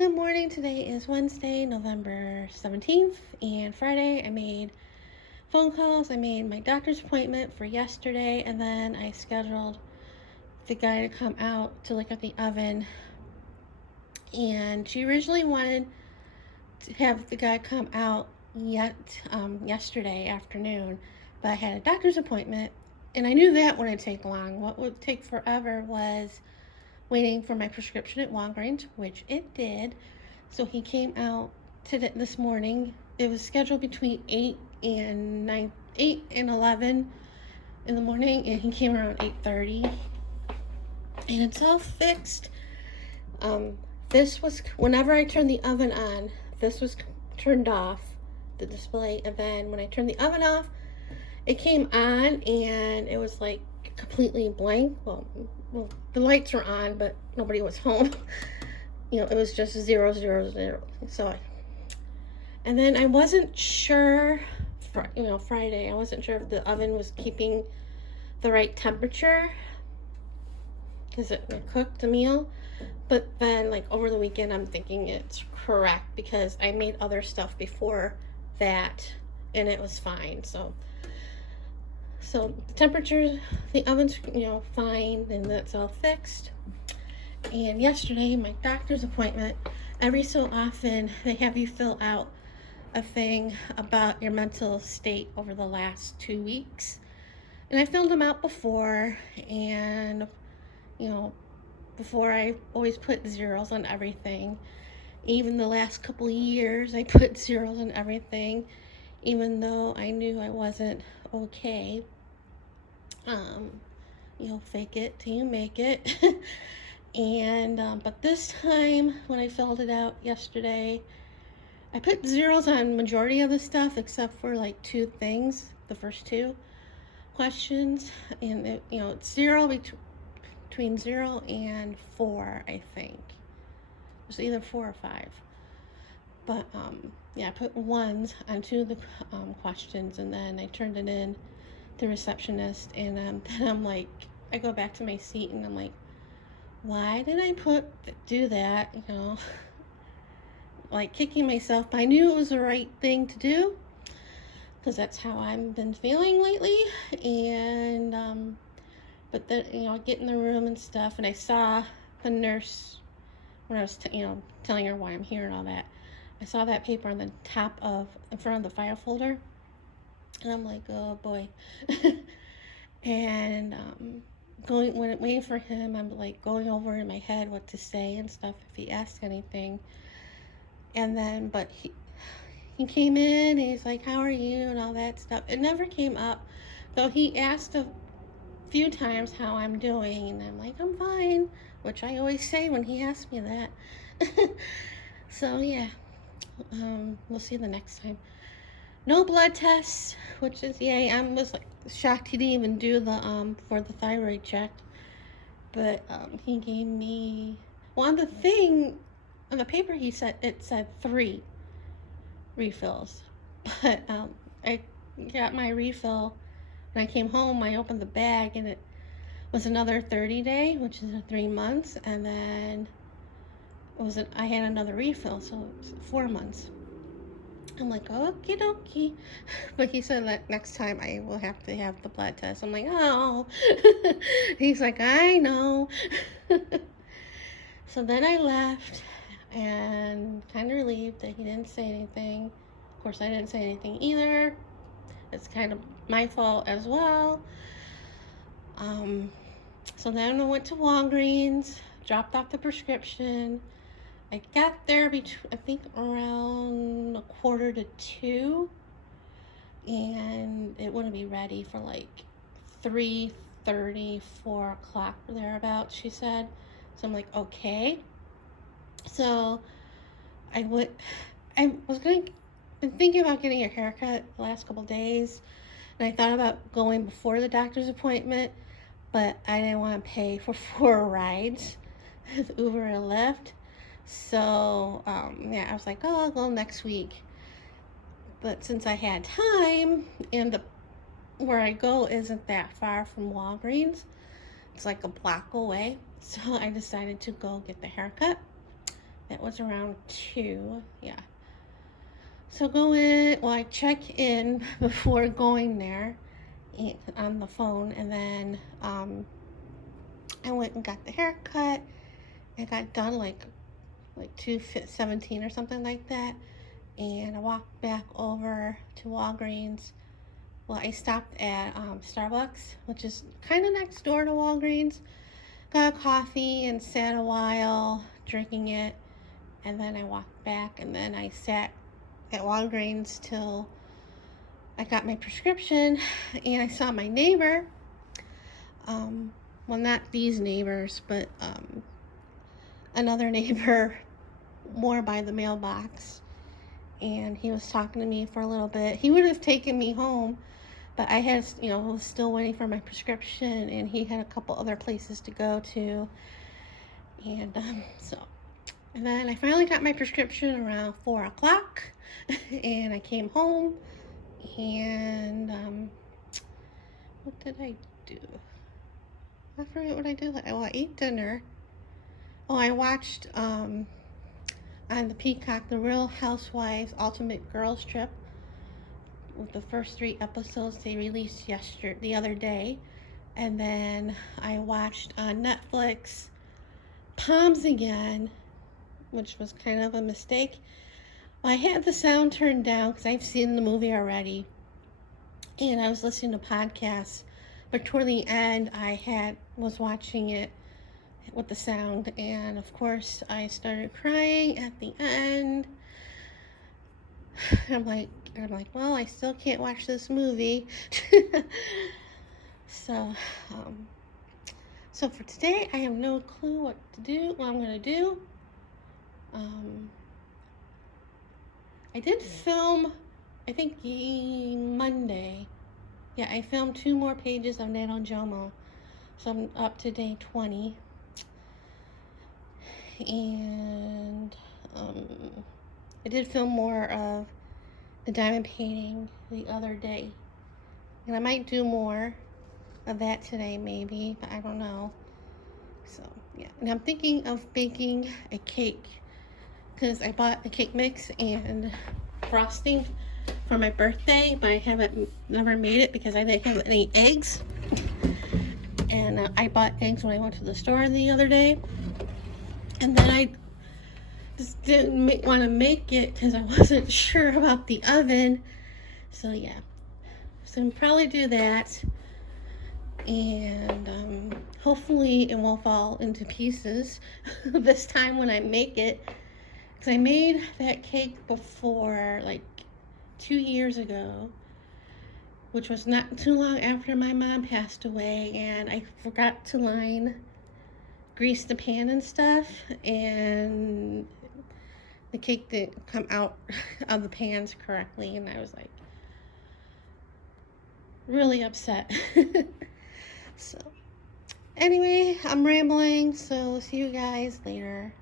Good morning. Today is Wednesday, November 17th, and Friday I made phone calls. I made my doctor's appointment for yesterday, and then I scheduled the guy to come out to look at the oven. And she originally wanted to have the guy come out yesterday afternoon, but I had a doctor's appointment, and I knew that wouldn't take long. What would take forever was waiting for my prescription at Walgreens, which it did. So he came out this morning. It was scheduled between 8 and 11 in the morning, and he came around 8:30. And it's all fixed. This was, whenever I turned the oven on, this was turned off, the display, and then when I turned the oven off, it came on, and it was like completely blank. Well, the lights were on, but nobody was home. It was just 0, 0, 0. And then I wasn't sure, Friday, I wasn't sure if the oven was keeping the right temperature because it cooked the meal. But then, like, over the weekend, I'm thinking it's correct because I made other stuff before that and it was fine. So the temperature, the oven's, fine, and that's all fixed. And yesterday, my doctor's appointment, every so often, they have you fill out a thing about your mental state over the last 2 weeks. And I filled them out before, and, before I always put zeros on everything. Even the last couple of years, I put zeros on everything, even though I knew I wasn't okay. Fake it till you make it. And but this time when I filled it out yesterday, I put zeros on majority of the stuff except for like 2 things, the first 2 questions, and it's between 0 and 4, I think. It's either 4 or 5. But I put 1s on 2 of the questions, and then I turned it in to the receptionist, and then I'm like, I go back to my seat and I'm like, why did I do that? Like kicking myself, but I knew it was the right thing to do because that's how I've been feeling lately. And but then I get in the room and stuff, and I saw the nurse when I was telling her why I'm here and all that. I saw that paper on the in front of the file folder, and I'm like, oh boy. And waiting for him, I'm like going over in my head what to say and stuff if he asks anything. And then, but he came in and he's like, how are you, and all that stuff. It never came up, though he asked a few times how I'm doing, and I'm like, I'm fine, which I always say when he asks me that. So yeah, we'll see the next time. No blood tests, which is yay. I was like shocked he didn't even do the for the thyroid check. But he gave me, well, on the paper it said 3 refills. But I got my refill when I came home. I opened the bag and it was another 30-day, which is 3 months, and then I had another refill, so it was 4 months. I'm like, okie dokie. But he said that next time I will have to have the blood test. I'm like, oh. He's like, I know. So then I left and kind of relieved that he didn't say anything. Of course, I didn't say anything either. It's kind of my fault as well. So then I went to Walgreens, dropped off the prescription. I got there I think around 1:45, and it wouldn't be ready for like 3:30, 4 o'clock or thereabouts, she said. So I'm like, okay. So I was been thinking about getting a haircut the last couple days, and I thought about going before the doctor's appointment, but I didn't want to pay for 4 rides with Uber and Lyft. So, I was like, oh, I'll go next week. But since I had time, and where I go isn't that far from Walgreens, it's like a block away. So I decided to go get the haircut. That was around 2. Yeah. So go in, well, I check in before going there on the phone, and then I went and got the haircut. I got done like 2:17 or something like that, and I walked back over to Walgreens. Well, I stopped at Starbucks, which is kind of next door to Walgreens. Got a coffee and sat a while drinking it, and then I walked back, and then I sat at Walgreens till I got my prescription, and I saw my neighbor. Well, not these neighbors, but another neighbor more by the mailbox, and he was talking to me for a little bit. He would have taken me home, but I had, was still waiting for my prescription, and he had a couple other places to go to, and and then I finally got my prescription around 4 o'clock, and I came home, and what did I do? I forget what I did. Well, I ate dinner. Oh, I watched on the Peacock, The Real Housewives Ultimate Girls Trip, with the first 3 episodes they released the other day. And then I watched on Netflix Palms again, which was kind of a mistake. Well, I had the sound turned down because I've seen the movie already, and I was listening to podcasts, but toward the end I was watching it with the sound, and of course I started crying at the end. I'm like, well, I still can't watch this movie. So for today, I have no clue what I'm gonna do. I did film, I think Monday. Yeah, I filmed 2 more pages of Nat on Jomo, so I'm up to day 20. And I did film more of the diamond painting the other day, and I might do more of that today maybe, but I don't know. So yeah, and I'm thinking of baking a cake because I bought a cake mix and frosting for my birthday, but I never made it because I didn't have any eggs, and I bought eggs when I went to the store the other day, and then I just didn't want to make it because I wasn't sure about the oven. So yeah, so I'll probably do that, and hopefully it won't fall into pieces this time when I make it, because I made that cake before, like 2 years ago, which was not too long after my mom passed away, and I forgot to grease the pan and stuff, and the cake didn't come out of the pans correctly, and I was like really upset. So anyway, I'm rambling, so see you guys later.